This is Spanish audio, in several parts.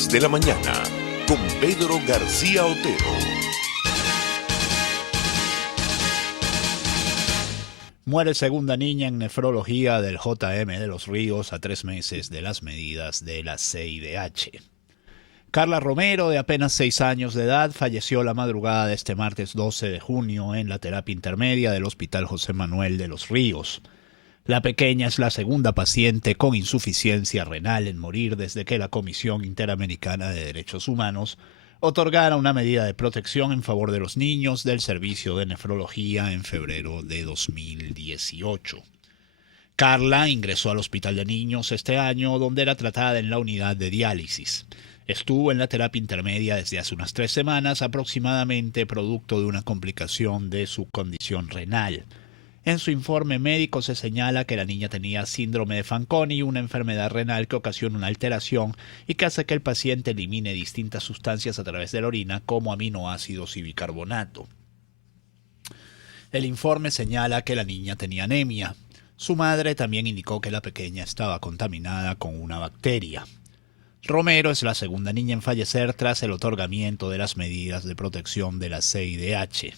Titulares de la Mañana con Pedro García Otero. Muere segunda niña en nefrología del JM de Los Ríos a 3 meses de las medidas de la CIDH. Carla Romero, de apenas 6 años de edad, falleció la madrugada de este martes 12 de junio en la terapia intermedia del Hospital José Manuel de Los Ríos. La pequeña es la segunda paciente con insuficiencia renal en morir desde que la Comisión Interamericana de Derechos Humanos otorgara una medida de protección en favor de los niños del servicio de nefrología en febrero de 2018. Carla ingresó al Hospital de Niños este año, donde era tratada en la unidad de diálisis. Estuvo en la terapia intermedia desde hace unas 3 semanas aproximadamente, producto de una complicación de su condición renal. En su informe médico se señala que la niña tenía síndrome de Fanconi, una enfermedad renal que ocasiona una alteración y que hace que el paciente elimine distintas sustancias a través de la orina, como aminoácidos y bicarbonato. El informe señala que la niña tenía anemia. Su madre también indicó que la pequeña estaba contaminada con una bacteria. Romero es la segunda niña en fallecer tras el otorgamiento de las medidas de protección de la CIDH.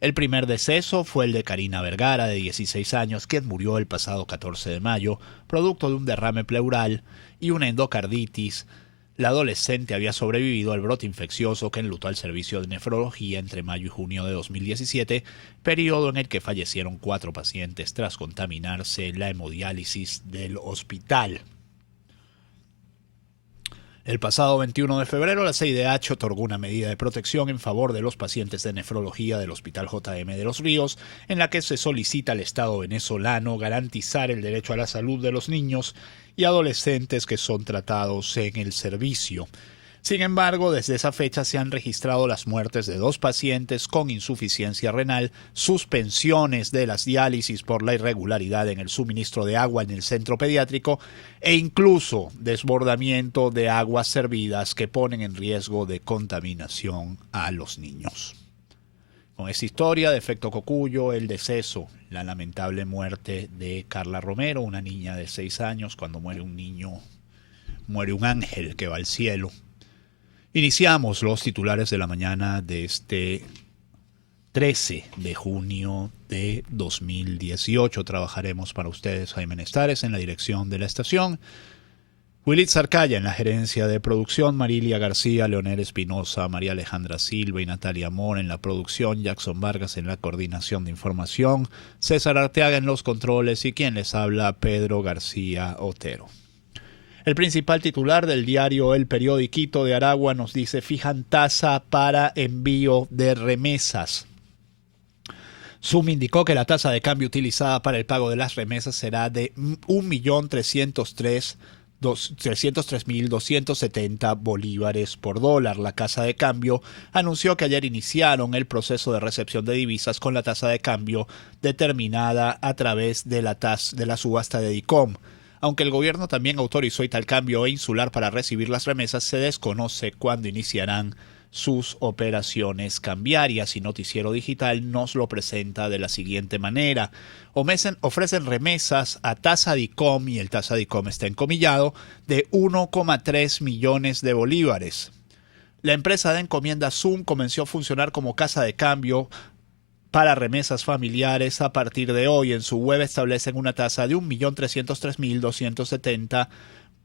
El primer deceso fue el de Karina Vergara, de 16 años, quien murió el pasado 14 de mayo, producto de un derrame pleural y una endocarditis. La adolescente había sobrevivido al brote infeccioso que enlutó al servicio de nefrología entre mayo y junio de 2017, periodo en el que fallecieron 4 pacientes tras contaminarse la hemodiálisis del hospital. El pasado 21 de febrero, la CIDH otorgó una medida de protección en favor de los pacientes de nefrología del Hospital JM de Los Ríos, en la que se solicita al Estado venezolano garantizar el derecho a la salud de los niños y adolescentes que son tratados en el servicio. Sin embargo, desde esa fecha se han registrado las muertes de 2 pacientes con insuficiencia renal, suspensiones de las diálisis por la irregularidad en el suministro de agua en el centro pediátrico e incluso desbordamiento de aguas servidas que ponen en riesgo de contaminación a los niños. Con esta historia de efecto Cocuyo, el deceso, la lamentable muerte de Carla Romero, una niña de 6 años. Cuando muere un niño, muere un ángel que va al cielo. Iniciamos los titulares de la mañana de este 13 de junio de 2018. Trabajaremos para ustedes Jaime Nestares en la dirección de la estación, Willit Zarcaya en la gerencia de producción, Marilia García, Leonel Espinosa, María Alejandra Silva y Natalia Mora en la producción, Jackson Vargas en la coordinación de información, César Arteaga en los controles y quien les habla, Pedro García Otero. El principal titular del diario El Periodiquito de Aragua nos dice: fijan tasa para envío de remesas. SUM indicó que la tasa de cambio utilizada para el pago de las remesas será de 1.303.270 bolívares por dólar. La Casa de Cambio anunció que ayer iniciaron el proceso de recepción de divisas con la tasa de cambio determinada a través de la subasta de DICOM. Aunque el gobierno también autorizó Italcambio e Insular para recibir las remesas, se desconoce cuándo iniciarán sus operaciones cambiarias, y Noticiero Digital nos lo presenta de la siguiente manera. Ofrecen remesas a tasa DICOM, y el tasa DICOM está encomillado, de 1,3 millones de bolívares. La empresa de encomienda SUM comenzó a funcionar como casa de cambio para remesas familiares a partir de hoy. En su web establecen una tasa de 1.303.270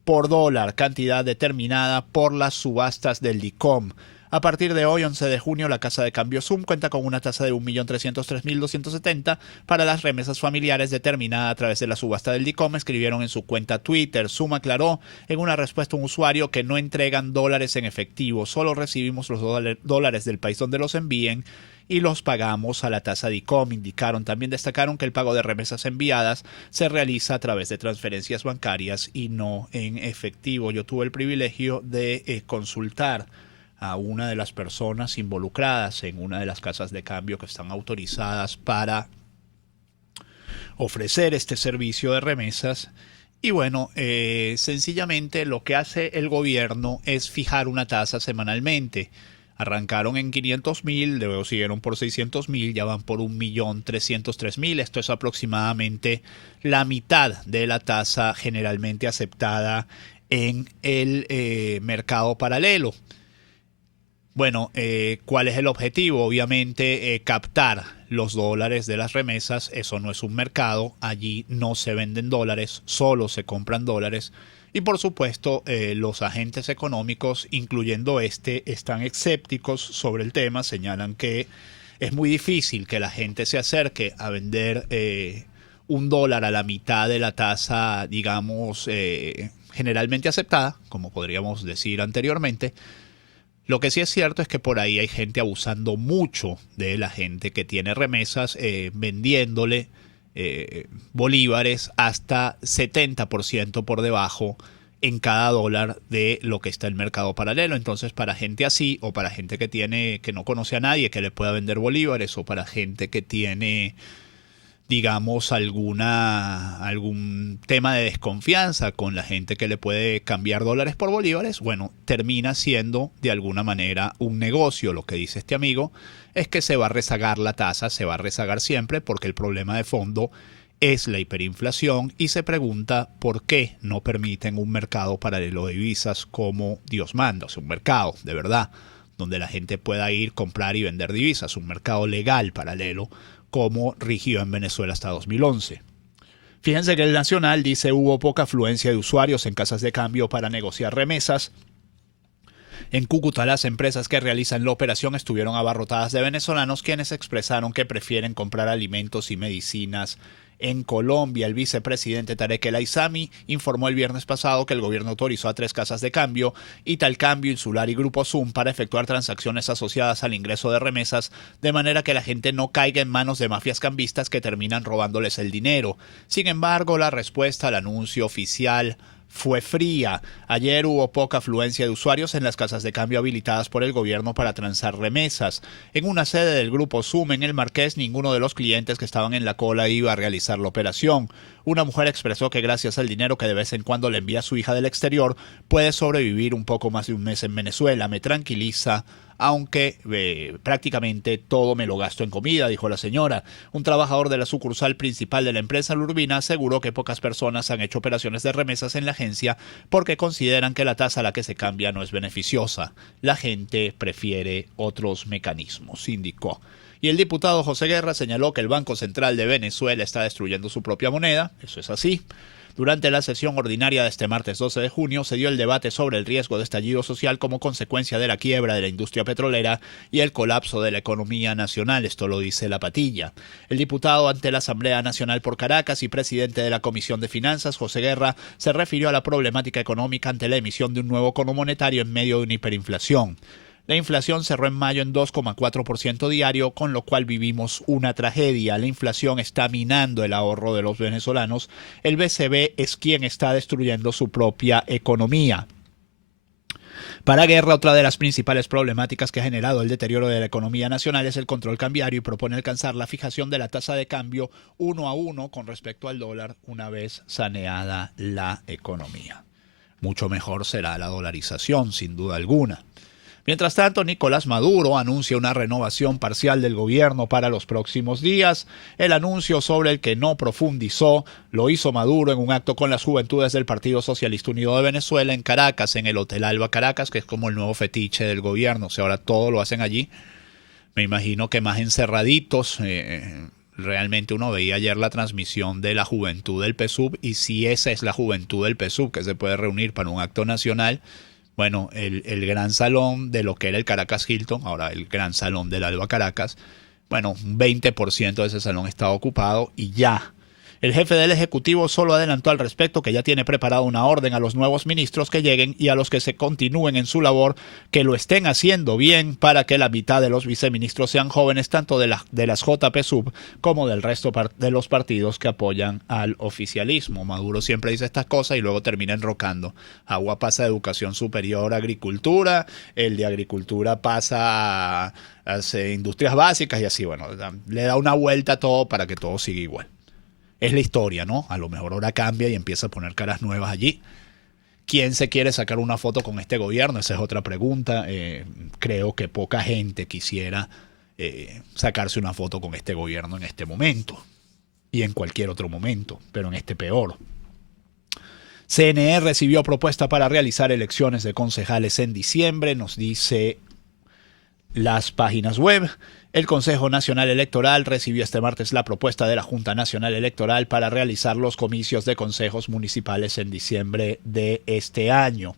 por dólar, cantidad determinada por las subastas del DICOM. A partir de hoy, 11 de junio, la Casa de Cambio SUM cuenta con una tasa de 1.303.270 para las remesas familiares determinada a través de la subasta del DICOM, escribieron en su cuenta Twitter. SUM aclaró en una respuesta a un usuario que no entregan dólares en efectivo, solo recibimos los dólares del país donde los envíen y los pagamos a la tasa DICOM, indicaron. También destacaron que el pago de remesas enviadas se realiza a través de transferencias bancarias y no en efectivo. Yo tuve el privilegio de consultar a una de las personas involucradas en una de las casas de cambio que están autorizadas para ofrecer este servicio de remesas. Y bueno, sencillamente lo que hace el gobierno es fijar una tasa semanalmente. Arrancaron en 500.000, luego siguieron por 600.000, ya van por 1.303.000. Esto es aproximadamente la mitad de la tasa generalmente aceptada en el mercado paralelo. Bueno, ¿cuál es el objetivo? Obviamente captar los dólares de las remesas. Eso no es un mercado, allí no se venden dólares, solo se compran dólares. Y por supuesto los agentes económicos, incluyendo están escépticos sobre el tema, señalan que es muy difícil que la gente se acerque a vender un dólar a la mitad de la tasa, digamos, generalmente aceptada, como podríamos decir anteriormente. Lo que sí es cierto es que por ahí hay gente abusando mucho de la gente que tiene remesas, vendiéndole bolívares hasta 70% por debajo en cada dólar de lo que está en el mercado paralelo. Entonces, para gente así, o para gente que no conoce a nadie que le pueda vender bolívares, o para gente que tiene, digamos, algún tema de desconfianza con la gente que le puede cambiar dólares por bolívares, bueno, termina siendo de alguna manera un negocio. Lo que dice este amigo es que se va a rezagar la tasa, se va a rezagar siempre, porque el problema de fondo es la hiperinflación, y se pregunta por qué no permiten un mercado paralelo de divisas como Dios manda. O sea, un mercado de verdad donde la gente pueda ir, comprar y vender divisas, un mercado legal paralelo como rigió en Venezuela hasta 2011. Fíjense que el Nacional dice: hubo poca afluencia de usuarios en casas de cambio para negociar remesas. En Cúcuta, las empresas que realizan la operación estuvieron abarrotadas de venezolanos, quienes expresaron que prefieren comprar alimentos y medicinas en Colombia. El vicepresidente Tarek El Aizami informó el viernes pasado que el gobierno autorizó a 3 casas de cambio, Italcambio, Insular y Grupo Zoom, para efectuar transacciones asociadas al ingreso de remesas, de manera que la gente no caiga en manos de mafias cambistas que terminan robándoles el dinero. Sin embargo, la respuesta al anuncio oficial fue fría. Ayer hubo poca afluencia de usuarios en las casas de cambio habilitadas por el gobierno para transar remesas. En una sede del Grupo Zoom en el Marqués, ninguno de los clientes que estaban en la cola iba a realizar la operación. Una mujer expresó que gracias al dinero que de vez en cuando le envía a su hija del exterior, puede sobrevivir un poco más de un mes en Venezuela. Me tranquiliza, aunque prácticamente todo me lo gasto en comida, dijo la señora. Un trabajador de la sucursal principal de la empresa, La Urbina, aseguró que pocas personas han hecho operaciones de remesas en la agencia porque consideran que la tasa a la que se cambia no es beneficiosa. La gente prefiere otros mecanismos, indicó. Y el diputado José Guerra señaló que el Banco Central de Venezuela está destruyendo su propia moneda. Eso es así. Durante la sesión ordinaria de este martes 12 de junio se dio el debate sobre el riesgo de estallido social como consecuencia de la quiebra de la industria petrolera y el colapso de la economía nacional. Esto lo dice La Patilla. El diputado ante la Asamblea Nacional por Caracas y presidente de la Comisión de Finanzas, José Guerra, se refirió a la problemática económica ante la emisión de un nuevo cono monetario en medio de una hiperinflación. La inflación cerró en mayo en 2,4% diario, con lo cual vivimos una tragedia. La inflación está minando el ahorro de los venezolanos. El BCB es quien está destruyendo su propia economía. Para Guerra, otra de las principales problemáticas que ha generado el deterioro de la economía nacional es el control cambiario, y propone alcanzar la fijación de la tasa de cambio 1-1 con respecto al dólar una vez saneada la economía. Mucho mejor será la dolarización, sin duda alguna. Mientras tanto, Nicolás Maduro anuncia una renovación parcial del gobierno para los próximos días. El anuncio, sobre el que no profundizó, lo hizo Maduro en un acto con las juventudes del Partido Socialista Unido de Venezuela en Caracas, en el Hotel Alba Caracas, que es como el nuevo fetiche del gobierno. O sea, ahora todo lo hacen allí. Me imagino que más encerraditos. Realmente uno veía ayer la transmisión de la juventud del PSUV, y si esa es la juventud del PSUV que se puede reunir para un acto nacional, bueno, el gran salón de lo que era el Caracas Hilton, ahora el gran salón del Alba Caracas, bueno, un 20% de ese salón estaba ocupado y ya. El jefe del Ejecutivo solo adelantó al respecto que ya tiene preparada una orden a los nuevos ministros que lleguen y a los que se continúen en su labor, que lo estén haciendo bien, para que la mitad de los viceministros sean jóvenes, tanto de las JPSUB como del resto de los partidos que apoyan al oficialismo. Maduro siempre dice estas cosas y luego termina enrocando. Agua pasa de educación superior a agricultura, el de agricultura pasa a industrias básicas y así, bueno, le da una vuelta a todo para que todo siga igual. Es la historia, ¿no? A lo mejor ahora cambia y empieza a poner caras nuevas allí. ¿Quién se quiere sacar una foto con este gobierno? Esa es otra pregunta. Creo que poca gente quisiera sacarse una foto con este gobierno en este momento. Y en cualquier otro momento, pero en este peor. CNE recibió propuesta para realizar elecciones de concejales en diciembre, nos dice las páginas web. El Consejo Nacional Electoral recibió este martes la propuesta de la Junta Nacional Electoral para realizar los comicios de consejos municipales en diciembre de este año.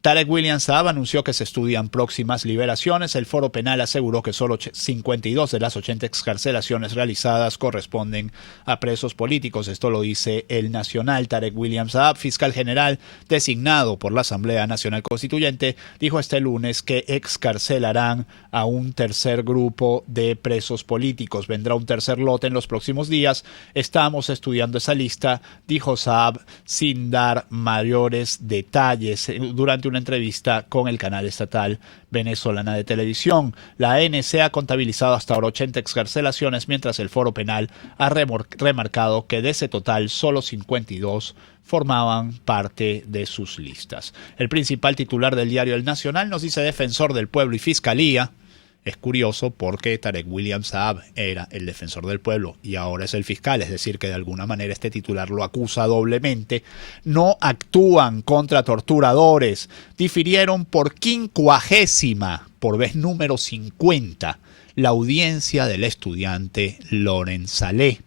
Tarek William Saab anunció que se estudian próximas liberaciones. El Foro Penal aseguró que solo 52 de las 80 excarcelaciones realizadas corresponden a presos políticos. Esto lo dice El Nacional. Tarek William Saab, fiscal general designado por la Asamblea Nacional Constituyente, dijo este lunes que excarcelarán a un tercer grupo de presos políticos. Vendrá un tercer lote en los próximos días. Estamos estudiando esa lista, dijo Saab, sin dar mayores detalles durante una entrevista con el canal estatal venezolana de televisión. La ANC ha contabilizado hasta ahora 80 excarcelaciones, mientras el Foro Penal ha remarcado que de ese total solo 52 formaban parte de sus listas. El principal titular del diario El Nacional nos dice defensor del pueblo y fiscalía. Es curioso porque Tarek William Saab era el defensor del pueblo y ahora es el fiscal, es decir, que de alguna manera este titular lo acusa doblemente. No actúan contra torturadores. Difirieron por 50ª, por vez número 50, la audiencia del estudiante Loren Saleh.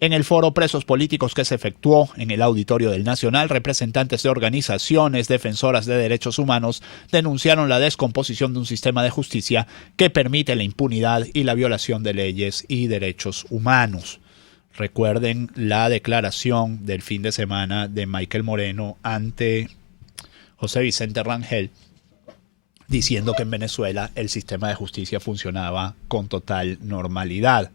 En el foro Presos Políticos que se efectuó en el Auditorio del Nacional, representantes de organizaciones defensoras de derechos humanos denunciaron la descomposición de un sistema de justicia que permite la impunidad y la violación de leyes y derechos humanos. Recuerden la declaración del fin de semana de Michael Moreno ante José Vicente Rangel, diciendo que en Venezuela el sistema de justicia funcionaba con total normalidad.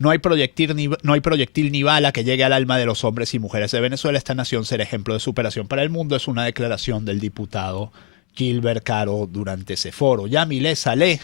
No hay proyectil ni bala que llegue al alma de los hombres y mujeres de Venezuela. Esta nación será ejemplo de superación para el mundo. Es una declaración del diputado Gilbert Caro durante ese foro. Yamile Saleh,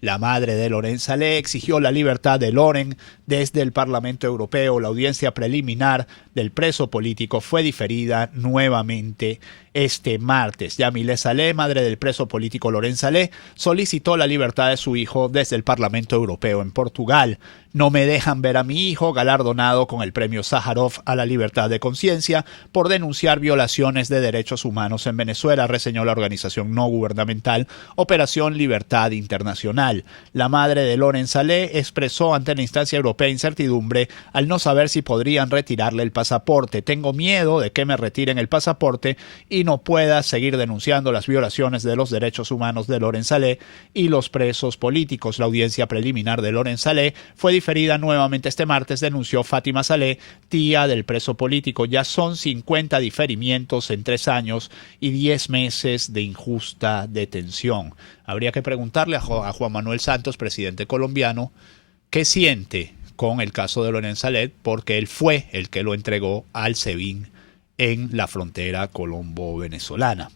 la madre de Loren Saleh, exigió la libertad de Loren desde el Parlamento Europeo. La audiencia preliminar del preso político fue diferida nuevamente este martes. Yamile Saleh, madre del preso político Loren Saleh, solicitó la libertad de su hijo desde el Parlamento Europeo en Portugal. No me dejan ver a mi hijo, galardonado con el premio Sájarov a la libertad de conciencia por denunciar violaciones de derechos humanos en Venezuela, reseñó la organización no gubernamental Operación Libertad Internacional. La madre de Loren Saleh expresó ante la instancia europea incertidumbre al no saber si podrían retirarle el pasaporte. Tengo miedo de que me retiren el pasaporte y no pueda seguir denunciando las violaciones de los derechos humanos de Loren Saleh y los presos políticos. La audiencia preliminar de Loren Saleh fue diferida nuevamente este martes, denunció Fátima Saleh, tía del preso político. Ya son 50 diferimientos en 3 años y 10 meses de injusta detención. Habría que preguntarle a Juan Manuel Santos, presidente colombiano, qué siente con el caso de Loren Saleh, porque él fue el que lo entregó al SEBIN en la frontera colombo-venezolana.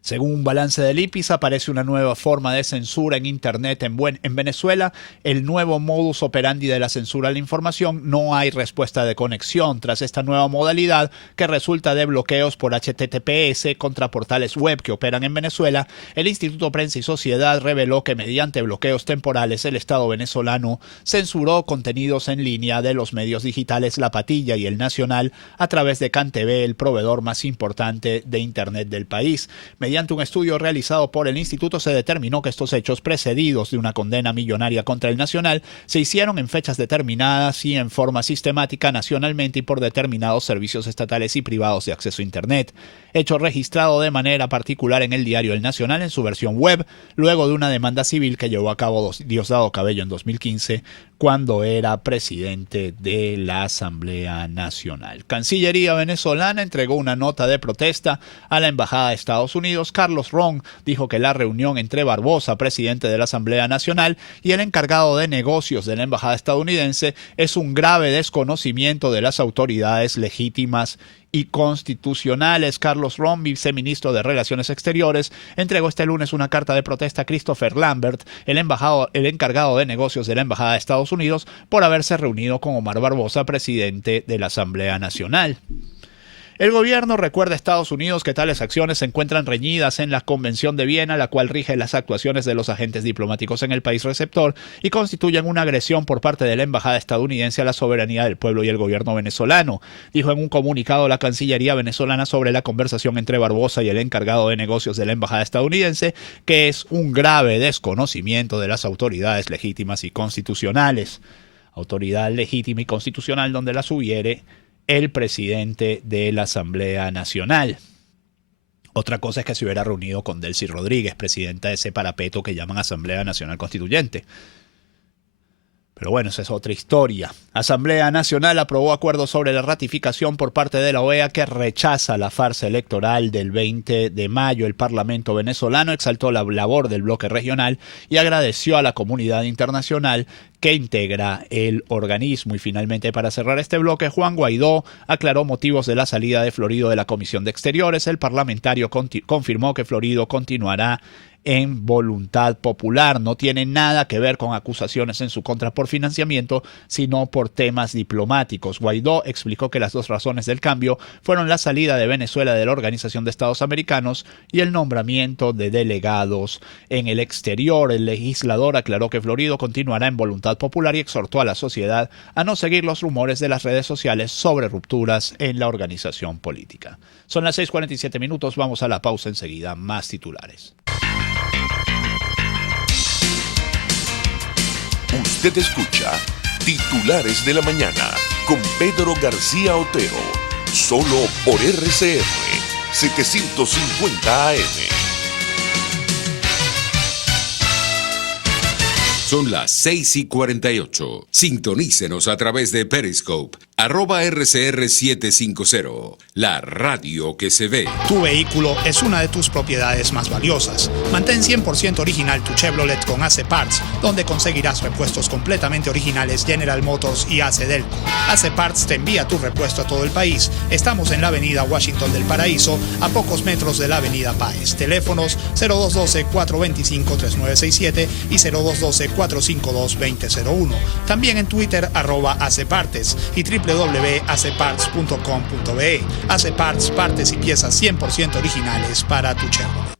Según un balance del IPIS, aparece una nueva forma de censura en Internet en Venezuela. El nuevo modus operandi de la censura a la información. No hay respuesta de conexión tras esta nueva modalidad que resulta de bloqueos por HTTPS contra portales web que operan en Venezuela. El Instituto Prensa y Sociedad reveló que mediante bloqueos temporales el Estado venezolano censuró contenidos en línea de los medios digitales La Patilla y El Nacional a través de CanTV, el proveedor más importante de Internet del país. Mediante un estudio realizado por el instituto se determinó que estos hechos, precedidos de una condena millonaria contra el Nacional, se hicieron en fechas determinadas y en forma sistemática nacionalmente y por determinados servicios estatales y privados de acceso a Internet. Hecho registrado de manera particular en el diario El Nacional en su versión web, luego de una demanda civil que llevó a cabo Diosdado Cabello en 2015, cuando era presidente de la Asamblea Nacional. Cancillería venezolana entregó una nota de protesta a la Embajada de Estados Unidos. Carlos Ron dijo que la reunión entre Barbosa, presidente de la Asamblea Nacional, y el encargado de negocios de la Embajada estadounidense es un grave desconocimiento de las autoridades legítimas y constitucionales. Carlos Ron, viceministro de Relaciones Exteriores, entregó este lunes una carta de protesta a Christopher Lambert, el encargado de negocios de la Embajada de Estados Unidos, por haberse reunido con Omar Barbosa, presidente de la Asamblea Nacional. El gobierno recuerda a Estados Unidos que tales acciones se encuentran reñidas en la Convención de Viena, la cual rige las actuaciones de los agentes diplomáticos en el país receptor y constituyen una agresión por parte de la embajada estadounidense a la soberanía del pueblo y el gobierno venezolano, dijo en un comunicado la Cancillería venezolana sobre la conversación entre Barbosa y el encargado de negocios de la embajada estadounidense, que es un grave desconocimiento de las autoridades legítimas y constitucionales. Autoridad legítima y constitucional donde las hubiere el presidente de la Asamblea Nacional. Otra cosa es que se hubiera reunido con Delcy Rodríguez, presidenta de ese parapeto que llaman Asamblea Nacional Constituyente. Pero bueno, esa es otra historia. Asamblea Nacional aprobó acuerdos sobre la ratificación por parte de la OEA que rechaza la farsa electoral del 20 de mayo. El Parlamento venezolano exaltó la labor del bloque regional y agradeció a la comunidad internacional que integra el organismo. Y finalmente, para cerrar este bloque, Juan Guaidó aclaró motivos de la salida de Florido de la Comisión de Exteriores. El parlamentario confirmó que Florido continuará en voluntad popular. No tiene nada que ver con acusaciones en su contra por financiamiento, sino por temas diplomáticos. Guaidó explicó que las dos razones del cambio fueron la salida de Venezuela de la Organización de Estados Americanos y el nombramiento de delegados en el exterior. El legislador aclaró que Florido continuará en voluntad popular y exhortó a la sociedad a no seguir los rumores de las redes sociales sobre rupturas en la organización política. Son las 6:47 minutos, vamos a la pausa enseguida, más titulares. Usted escucha Titulares de la Mañana con Pedro García Otero, solo por RCR 750 AM. Son las 6:48. Sintonícenos a través de Periscope, @RCR750, la radio que se ve. Tu vehículo es una de tus propiedades más valiosas. Mantén 100% original tu Chevrolet con AC Parts, donde conseguirás repuestos completamente originales General Motors y AC Delco. AC Parts te envía tu repuesto a todo el país. Estamos en la avenida Washington del Paraíso, a pocos metros de la avenida Páez. Teléfonos 0212-425-3967 y 0212-452-2001. También en Twitter @ACPartes y www.acparts.com.be. AC Parts, partes y piezas 100% originales para tu Chevrolet.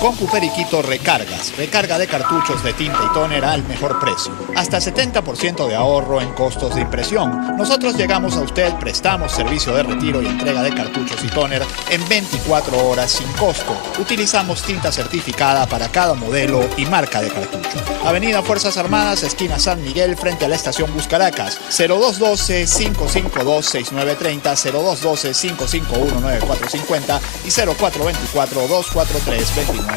CompuPeriquito Recargas. Recarga de cartuchos de tinta y tóner al mejor precio. Hasta 70% de ahorro en costos de impresión. Nosotros llegamos a usted, prestamos servicio de retiro y entrega de cartuchos y tóner en 24 horas sin costo. Utilizamos tinta certificada para cada modelo y marca de cartucho. Avenida Fuerzas Armadas, esquina San Miguel, frente a la estación Bus Caracas. 0212-552-6930, 0212-551-9450 y 0424-243-2949.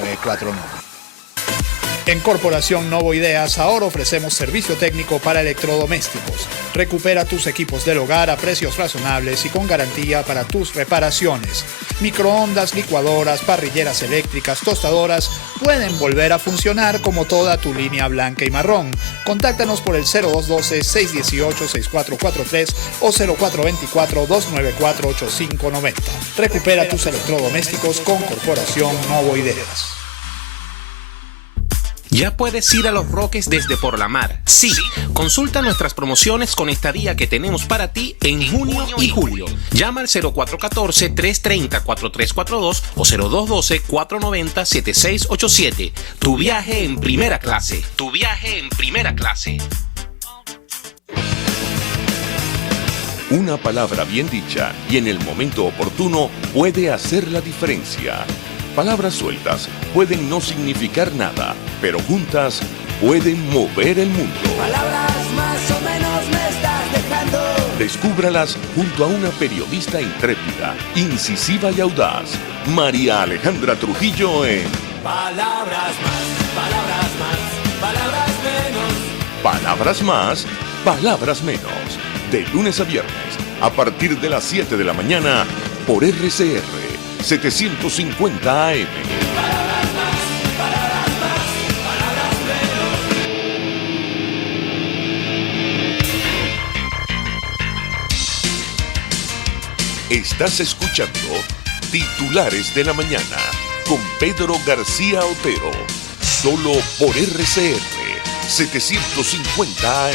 En Corporación Novo Ideas ahora ofrecemos servicio técnico para electrodomésticos. Recupera tus equipos del hogar a precios razonables y con garantía para tus reparaciones. Microondas, licuadoras, parrilleras eléctricas, tostadoras pueden volver a funcionar como toda tu línea blanca y marrón. Contáctanos por el 0212-618-6443 o 0424-294-8590. Recupera tus electrodomésticos con Corporación Novo Ideas. Ya puedes ir a Los Roques desde Por la Mar. Sí, consulta nuestras promociones con estadía que tenemos para ti en junio y julio. Llama al 0414-330-4342 o 0212-490-7687. Tu viaje en primera clase. Tu viaje en primera clase. Una palabra bien dicha y en el momento oportuno puede hacer la diferencia. Palabras sueltas pueden no significar nada, pero juntas pueden mover el mundo. Palabras más o menos me estás dejando. Descúbralas junto a una periodista intrépida, incisiva y audaz, María Alejandra Trujillo en Palabras más, palabras más, palabras menos. Palabras más, palabras menos. De lunes a viernes, a partir de las 7 de la mañana, por RCR 750 AM. Palabras más, palabras más, palabras menos. Estás escuchando Titulares de la Mañana con Pedro García Otero, solo por RCR 750 AM.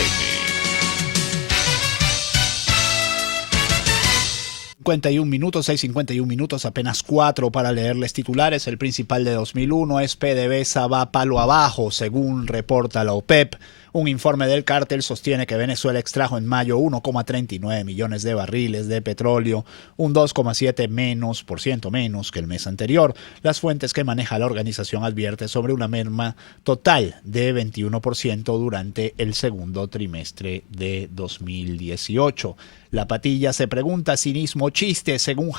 6:51 minutos, apenas 4 para leerles titulares. El principal de 2001 es PDVSA va palo abajo, según reporta la OPEP. Un informe del cártel sostiene que Venezuela extrajo en mayo 1,39 millones de barriles de petróleo, un 2,7% menos que el mes anterior. Las fuentes que maneja la organización advierten sobre una merma total de 21% durante el segundo trimestre de 2018. La Patilla se pregunta cinismo chiste. Según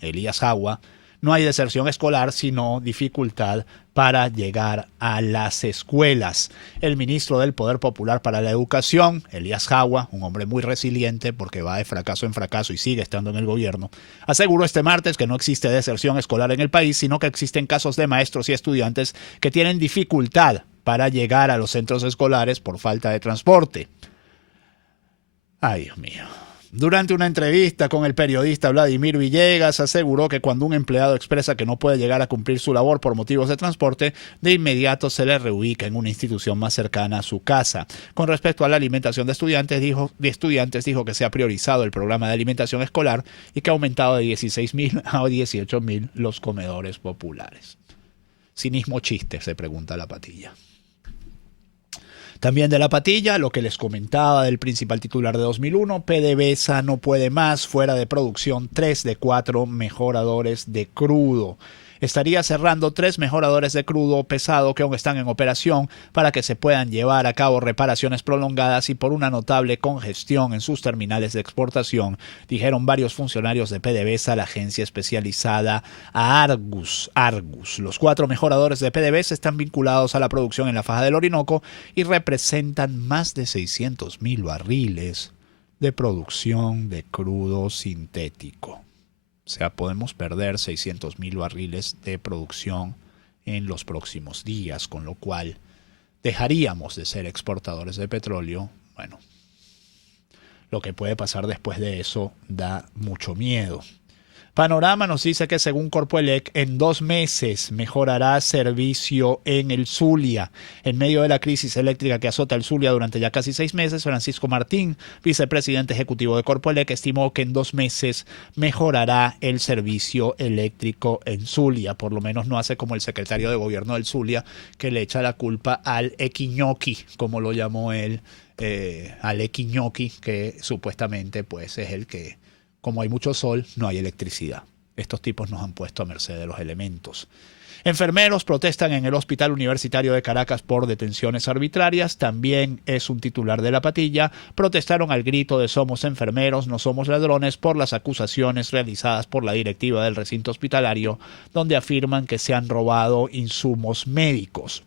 Elías Jagua, no hay deserción escolar, sino dificultad para llegar a las escuelas. El ministro del Poder Popular para la Educación, Elías Jagua, un hombre muy resiliente porque va de fracaso en fracaso y sigue estando en el gobierno, aseguró este martes que no existe deserción escolar en el país, sino que existen casos de maestros y estudiantes que tienen dificultad para llegar a los centros escolares por falta de transporte. Ay, Dios mío. Durante una entrevista con el periodista Vladimir Villegas, aseguró que cuando un empleado expresa que no puede llegar a cumplir su labor por motivos de transporte, de inmediato se le reubica en una institución más cercana a su casa. Con respecto a la alimentación de estudiantes, dijo que se ha priorizado el programa de alimentación escolar y que ha aumentado de 16.000 a 18.000 los comedores populares. Cinismo chiste, se pregunta la Patilla. También de la Patilla, lo que les comentaba del principal titular de 2001, PDVSA no puede más, fuera de producción 3 de 4 mejoradores de crudo. Estaría cerrando 3 mejoradores de crudo pesado que aún están en operación para que se puedan llevar a cabo reparaciones prolongadas y por una notable congestión en sus terminales de exportación, dijeron varios funcionarios de PDVSA, la agencia especializada a Argus. Los 4 mejoradores de PDVSA están vinculados a la producción en la faja del Orinoco y representan más de 600.000 barriles de producción de crudo sintético. O sea, podemos perder 600.000 barriles de producción en los próximos días, con lo cual dejaríamos de ser exportadores de petróleo. Bueno, lo que puede pasar después de eso da mucho miedo. Panorama nos dice que según Corpoelec, en 2 meses mejorará servicio en el Zulia. En medio de la crisis eléctrica que azota el Zulia durante ya casi 6 meses, Francisco Martín, vicepresidente ejecutivo de Corpoelec, estimó que en 2 meses mejorará el servicio eléctrico en Zulia. Por lo menos no hace como el secretario de gobierno del Zulia, que le echa la culpa al equiñoqui, como lo llamó él, al equiñoqui, que supuestamente pues es el que, como hay mucho sol, no hay electricidad. Estos tipos nos han puesto a merced de los elementos. Enfermeros protestan en el Hospital Universitario de Caracas por detenciones arbitrarias. También es un titular de la Patilla. Protestaron al grito de "Somos enfermeros, no somos ladrones" por las acusaciones realizadas por la directiva del recinto hospitalario, donde afirman que se han robado insumos médicos.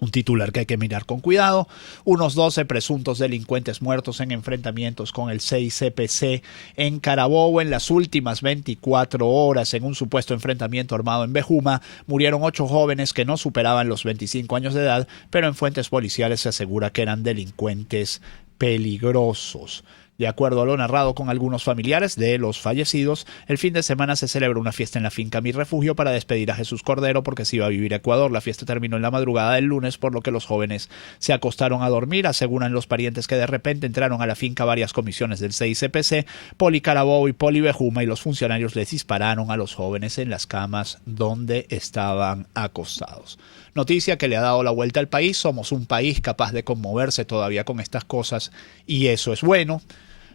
Un titular que hay que mirar con cuidado. Unos 12 presuntos delincuentes muertos en enfrentamientos con el CICPC en Carabobo en las últimas 24 horas. En un supuesto enfrentamiento armado en Bejuma, murieron 8 jóvenes que no superaban los 25 años de edad, pero en fuentes policiales se asegura que eran delincuentes peligrosos. De acuerdo a lo narrado con algunos familiares de los fallecidos, el fin de semana se celebró una fiesta en la finca Mi Refugio para despedir a Jesús Cordero porque se iba a vivir a Ecuador. La fiesta terminó en la madrugada del lunes, por lo que los jóvenes se acostaron a dormir. Aseguran los parientes que de repente entraron a la finca varias comisiones del CICPC, Poli Carabobo y Poli Bejuma, y los funcionarios les dispararon a los jóvenes en las camas donde estaban acostados. Noticia que le ha dado la vuelta al país. Somos un país capaz de conmoverse todavía con estas cosas y eso es bueno.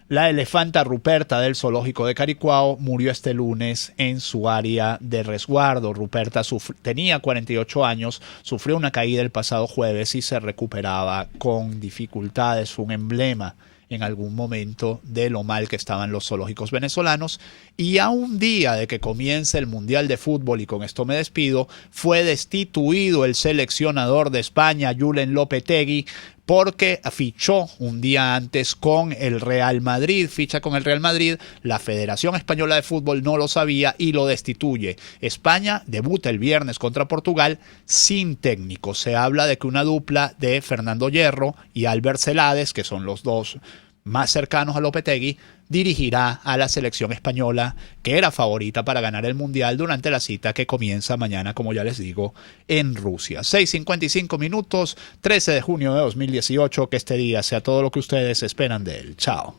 La elefanta Ruperta del zoológico de Caricuao murió este lunes en su área de resguardo. Ruperta tenía 48 años, sufrió una caída el pasado jueves y se recuperaba con dificultades. Fue un emblema en algún momento de lo mal que estaban los zoológicos venezolanos. Y a un día de que comience el Mundial de Fútbol, y con esto me despido, fue destituido el seleccionador de España, Julen Lopetegui, porque fichó un día antes con el Real Madrid. Ficha con el Real Madrid, la Federación Española de Fútbol no lo sabía y lo destituye. España debuta el viernes contra Portugal sin técnico. Se habla de que una dupla de Fernando Hierro y Albert Celades, que son los dos más cercanos a Lopetegui, dirigirá a la selección española, que era favorita para ganar el Mundial durante la cita que comienza mañana, como ya les digo, en Rusia. 6:55 minutos, 13 de junio de 2018. Que este día sea todo lo que ustedes esperan de él. Chao.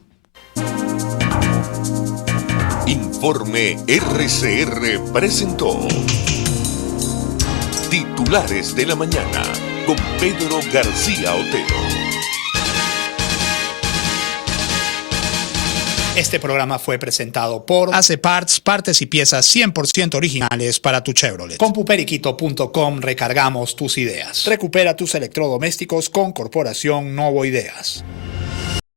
Informe RCR presentó Titulares de la Mañana con Pedro García Otero. Este programa fue presentado por AC Parts, partes y piezas 100% originales para tu Chevrolet. Con puperiquito.com recargamos tus ideas. Recupera tus electrodomésticos con Corporación Novo Ideas.